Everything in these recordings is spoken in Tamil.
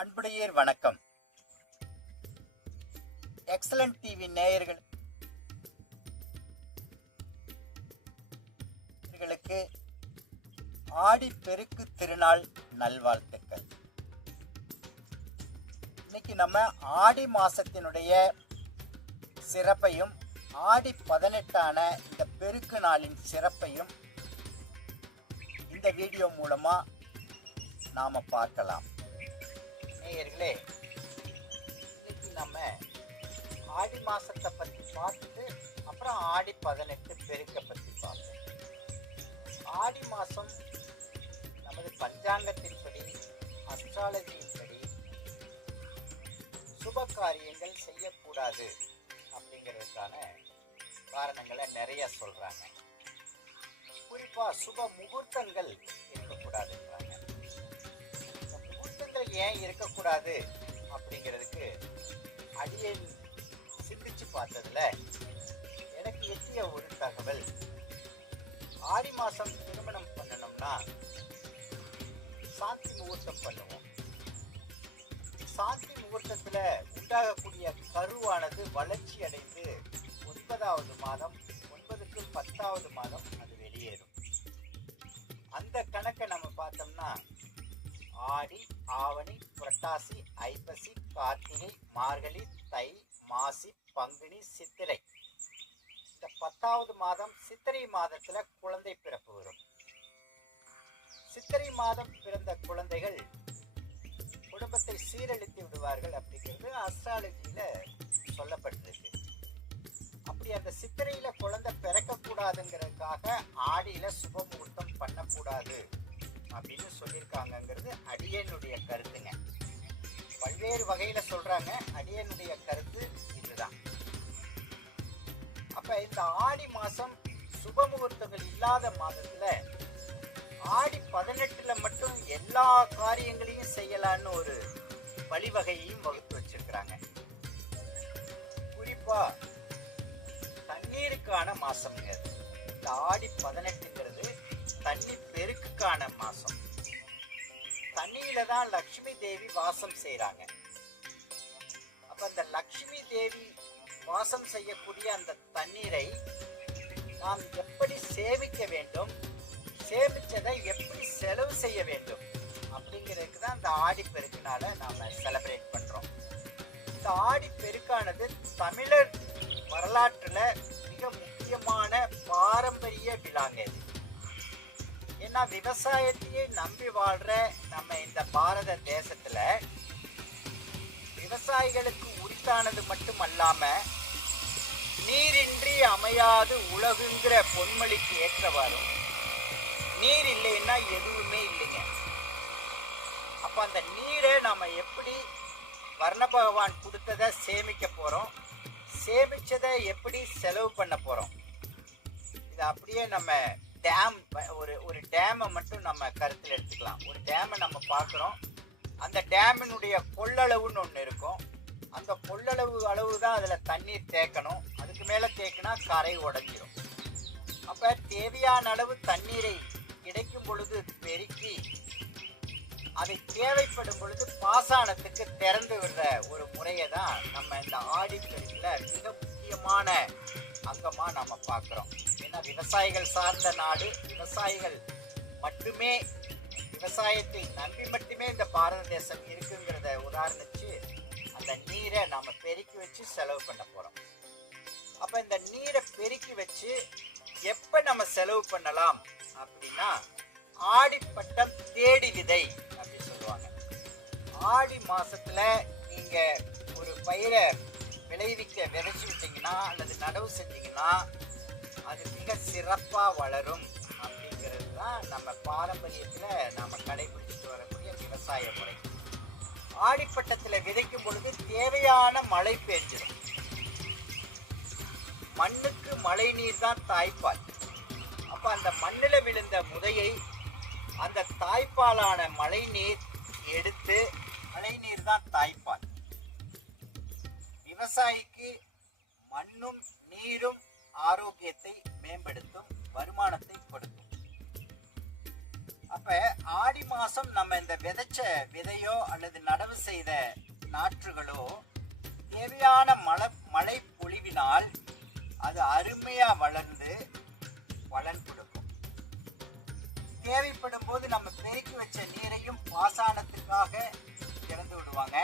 அன்புடையர் வணக்கம். எக்ஸலன்ட் டிவி நேயர்களுக்கு ஆடி பெருக்கு திருநாள் நல்வாழ்த்துக்கள். இன்னைக்கு நம்ம ஆடி மாசத்தினுடைய சிறப்பையும் ஆடி 18 இந்த பெருக்கு நாளின் சிறப்பையும் இந்த வீடியோ மூலமா நாம பார்க்கலாம். நேயர்களே, இன்னைக்கு நம்ம ஆடி மாசத்தை பத்தி பார்த்துட்டு அப்புறம் ஆடி 18 பெருக்க பத்தி பார்ப்போம். ஆடி மாசம் நமது பஞ்சாங்கத்தின்படி, அஸ்ட்ராலஜியின்படி சுப காரியங்கள் செய்யக்கூடாது அப்படிங்கிறதுக்கான காரணங்களை நிறைய சொல்றாங்க. குறிப்பா சுப முகூர்த்தங்கள் இருக்கக்கூடாதுன்றாங்க. ஏன் இருக்கக்கூடாது அப்படிங்கிறதுக்கு அடியேன் சிந்திச்சு பார்த்ததுல எனக்கு எட்டிய ஒரு தகவல், ஆடி மாசம் திருமணம் பண்ணணும்னா சாந்தி முகூர்த்தம் பண்ணுவோம். சாந்தி முகூர்த்தத்துல உண்டாகக்கூடிய கருவானது வளர்ச்சி அடைந்து 9வது மாதம் 9க்கு 10வது மாதம் அது வெளியேறும். அந்த கணக்கை நம்ம பார்த்தோம்னா ஆடி, ஆவணி, புரட்டாசி, ஐப்பசி, கார்த்திகை, மார்கழி, தை, மாசி, பங்குனி, சித்திரை, இந்த 10வது மாதம் சித்திரை மாதத்துல குழந்தை பிறப்பு வரும். சித்திரை மாதம் பிறந்த குழந்தைகள் குடும்பத்தை சீரழித்து விடுவார்கள் அப்படிங்கிறது அஸ்ட்ராலஜியில சொல்லப்பட்டிருக்கு. அப்படி அந்த சித்திரையில குழந்தை பிறக்க கூடாதுங்கிறதுக்காக ஆடியில சுப முகூர்த்தம் பண்ணக்கூடாது அப்படின்னு சொல்லியிருக்காங்கிறது அடியனுடைய கருத்துங்க. பல்வேறு வகையில சொல்றாங்க, அடியனுடைய கருத்து இதுதான். அப்ப இந்த ஆடி மாசம் சுப முகூர்த்தங்கள் இல்லாத மாதத்துல ஆடி 18 மட்டும் எல்லா காரியங்களையும் செய்யலான்னு ஒரு வழிவகையையும் வகுத்து வச்சிருக்கிறாங்க. குறிப்பா தண்ணீருக்கான மாசம்ங்க. இந்த ஆடி 18ங்கிறது தண்ணி பெருக்குக்கான மாசம். தண்ணியில தான் லட்சுமி தேவி வாசம் செய்யறாங்க. அப்ப அந்த லட்சுமி தேவி வாசம் செய்யக்கூடிய அந்த தண்ணீரை நாம் எப்படி சேமிக்க வேண்டும், சேமிச்சதை எப்படி செலவு செய்ய வேண்டும் அப்படிங்கிறதுக்கு தான் இந்த ஆடி பெருக்குனால நாம செலிப்ரேட் பண்றோம். இந்த ஆடி பெருக்கானது தமிழர் வரலாற்றுல மிக முக்கியமான பாரம்பரிய விழாங்க இது. ஏன்னா விவசாயத்தையே நம்பி வாழ்ற நம்ம இந்த பாரத தேசத்துல விவசாயிகளுக்கு உரித்தானது மட்டும் அல்லாம நீரின்றி அமையாது உலகுங்கிற பொன்மொழிக்கு ஏற்றவாறு நீர் இல்லைன்னா எதுவுமே இல்லைங்க. அப்ப அந்த நீரை நாம எப்படி வர்ண பகவான் கொடுத்ததை சேமிக்க போறோம், சேமிச்சதை எப்படி செலவு பண்ண போறோம், இது அப்படியே நம்ம டேம் ஒரு டேமை மட்டும் நம்ம கருத்தில் எடுத்துக்கலாம். ஒரு டேமை நம்ம பார்க்குறோம், அந்த டேமினுடைய கொள்ளளவுன்னு ஒன்று இருக்கும். அந்த கொள்ளளவு அளவு தான் அதில் தண்ணீர் தேக்கணும். அதுக்கு மேலே தேக்கினா கரை உடைஞ்சிடும். அப்போ தேவையான அளவு தண்ணீரை கிடைக்கும் பொழுது பெருக்கி அதை தேவைப்படும் பொழுது பாசனத்துக்கு திறந்து விடுற ஒரு முறையை தான் நம்ம இந்த ஆடி பெருக்கில் மிக முக்கியமான அங்கமா நாம பார்க்கிறோம். ஏன்னா விவசாயிகள் சார்ந்த நாடு, விவசாயிகள் மட்டுமே, விவசாயத்தை நம்பி மட்டுமே இந்த பாரத தேசம் இருக்குங்கிறத உதாரணிச்சு அந்த நீரை நாம பெருக்கி வச்சு செலவு பண்ண போறோம். அப்ப இந்த நீரை பெருக்கி வச்சு எப்ப நம்ம செலவு பண்ணலாம் அப்படின்னா ஆடிப்பட்டம் தேடி விதை அப்படி சொல்லுவாங்க. ஆடி மாசத்துல நீங்க ஒரு பயிரை விளைவிச்சு விட்டீங்கன்னா அல்லது நடவு செஞ்சீங்கன்னா அது மிக சிறப்பா வளரும் அப்படிங்கிறது தான் நம்ம பாரம்பரியத்துல நாம கடைபிடிச்சிட்டு வரக்கூடிய விவசாய முறை. ஆடிப்பட்டத்துல விதைக்கும் பொழுது தேவையான மழை பெஞ்சிடும். மண்ணுக்கு மழை நீர் தான் தாய்ப்பால். அப்ப அந்த மண்ணில விழுந்த முதையை அந்த தாய்ப்பாலான மழை நீர் எடுத்து, மழை நீர் தான் தாய்ப்பால். விவசாயிக்கு மண்ணும் நீரும் ஆரோக்கியத்தை மேம்படுத்தும், வருமானத்தை கொடுக்கும். அப்ப ஆடி மாசம் நம்ம இந்த விதைச்ச விதையோ அல்லது நடவு செய்த நாற்றுகளோ தேவையான மழை பொழிவினால் அது அருமையா வளர்ந்து பலன் கொடுக்கும். தேவைப்படும் போது நம்ம பெருக்கி வச்ச நீரையும் பாசனத்துக்காக திறந்து விடுவாங்க.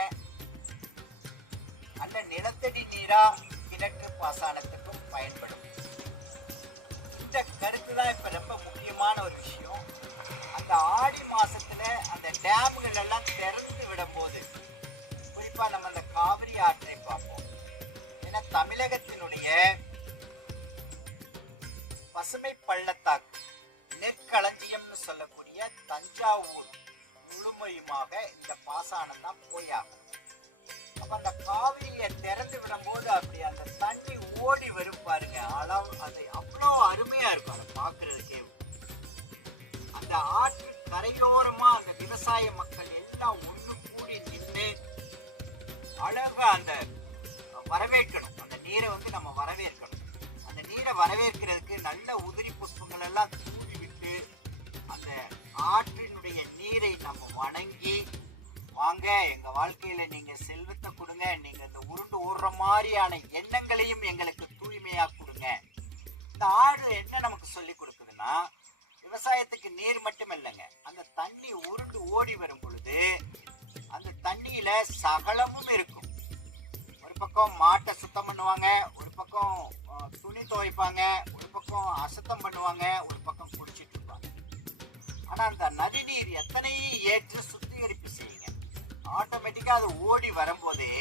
அந்த நிலத்தடி நீரா கிணற்று பாசனத்துக்கும் பயன்படும். இந்த கருத்து தான் இப்ப ரொம்ப முக்கியமான ஒரு விஷயம். அந்த ஆடி மாசத்துல அந்த டேம்கள் எல்லாம் திறந்து விடும் போது, குறிப்பா நம்ம அந்த காவிரி ஆற்றை பார்ப்போம். ஏன்னா தமிழகத்தினுடைய பசுமை பள்ளத்தாக்கு நெற்களஞ்சியம்னு சொல்லக்கூடிய தஞ்சாவூர் முழுமையுமாக இந்த பாசனம் தான் போயாகும். அப்ப அந்த காவிரியை திறந்து விடும் போது அப்படி அந்த தண்ணி ஓடி வரும் பாருங்க, அளவு அது அவ்வளோ அருமையா இருக்கும். அதை பார்க்கறதுக்கே அந்த ஆற்று கரையோரமா அந்த விவசாய மக்கள் எல்லாம் ஒண்ணு கூடி நின்று அழகா அந்த வரவேற்கணும். அந்த நீரை நம்ம வரவேற்கணும். அந்த நீரை வரவேற்கிறதுக்கு நல்ல உதிரி புஷ்பங்கள் எல்லாம் தூவி விட்டு அந்த ஆற்றினுடைய நீரை நம்ம வணங்கி, வாங்க எங்க வாழ்க்கையில நீங்க செல்வத்தை கொடுங்க, நீங்க இந்த உருண்டு ஓடுற மாதிரியான எண்ணங்களையும் எங்களுக்கு தூய்மையா கொடுங்க. இந்த ஆறு என்ன நமக்கு சொல்லி கொடுக்குதுன்னா, விவசாயத்துக்கு நீர் மட்டும் இல்லைங்க, அந்த தண்ணி உருண்டு ஓடி வரும் பொழுது அந்த தண்ணியில சகலமும் இருக்கும். ஒரு பக்கம் மாட்டை சுத்தம் பண்ணுவாங்க, ஒரு பக்கம் துணி துவைப்பாங்க, ஒரு பக்கம் அசுத்தம் பண்ணுவாங்க, ஒரு பக்கம் குடிச்சிட்டு இருப்பாங்க. ஆனா அந்த நதி நீர் எத்தனையும் ஏற்று சுத்திகரிப்பு செய்யுங்க. ஆட்டோமேட்டிக்கா அது ஓடி வரும்போதே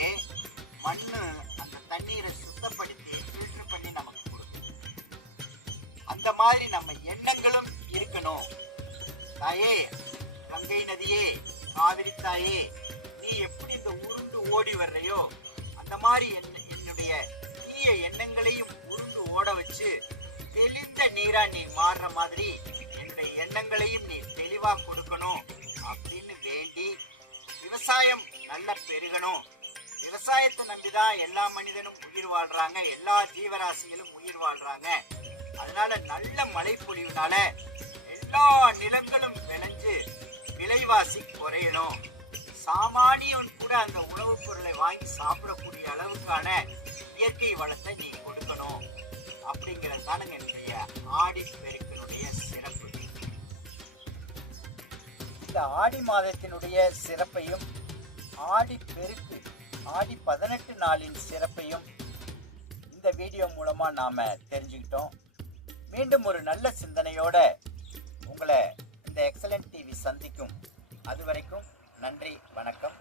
மண்ணு அந்த தண்ணீரை சுத்தப்படுத்தி ஃபில்டர் பண்ணி நமக்கு கொடுக்கும். அந்த மாதிரி நம்ம எண்ணங்களும் இருக்கணும். தாயே, கங்கை நதியே, காவிரி தாயே, நீ எப்படி இந்த உருண்டு ஓடி வர்றையோ அந்த மாதிரி என்னுடைய தீய எண்ணங்களையும் உருண்டு ஓட வச்சு தெளிந்த நீரா நீ மாறுற மாதிரி என்னுடைய எண்ணங்களையும் நீ தெளிவா கொடுக்கணும் அப்படின்னு வேண்டி, விவசாயம் நல்லா பெருகணும். விவசாயத்தை நம்பிதான் எல்லா மனிதனும் உயிர் வாழ்றாங்க, எல்லா ஜீவராசிகளும் உயிர் வாழ்றாங்க. அதனால நல்ல மழை பொழிவுனால எல்லா நிலங்களும் விளைஞ்சு விலைவாசி குறையணும். சாமானியன் கூட அந்த உணவுப் பொருளை வாங்கி சாப்பிடக்கூடிய அளவுக்கான இயற்கை வளத்தை நீ கொடுக்கணும் அப்படிங்கிறது தானுங்க என்னுடைய ஆடி பெருக்கினுடைய சிறப்பு. இந்த ஆடி மாதத்தினுடைய சிறப்பையும் ஆடி பெருக்கு ஆடி 18 நாளின் சிறப்பையும் இந்த வீடியோ மூலமா நாம தெரிஞ்சுக்கிட்டோம். மீண்டும் ஒரு நல்ல சிந்தனையோட உங்களை இந்த எக்ஸலன்ட் டிவி சந்திக்கும். அது வரைக்கும் நன்றி, வணக்கம்.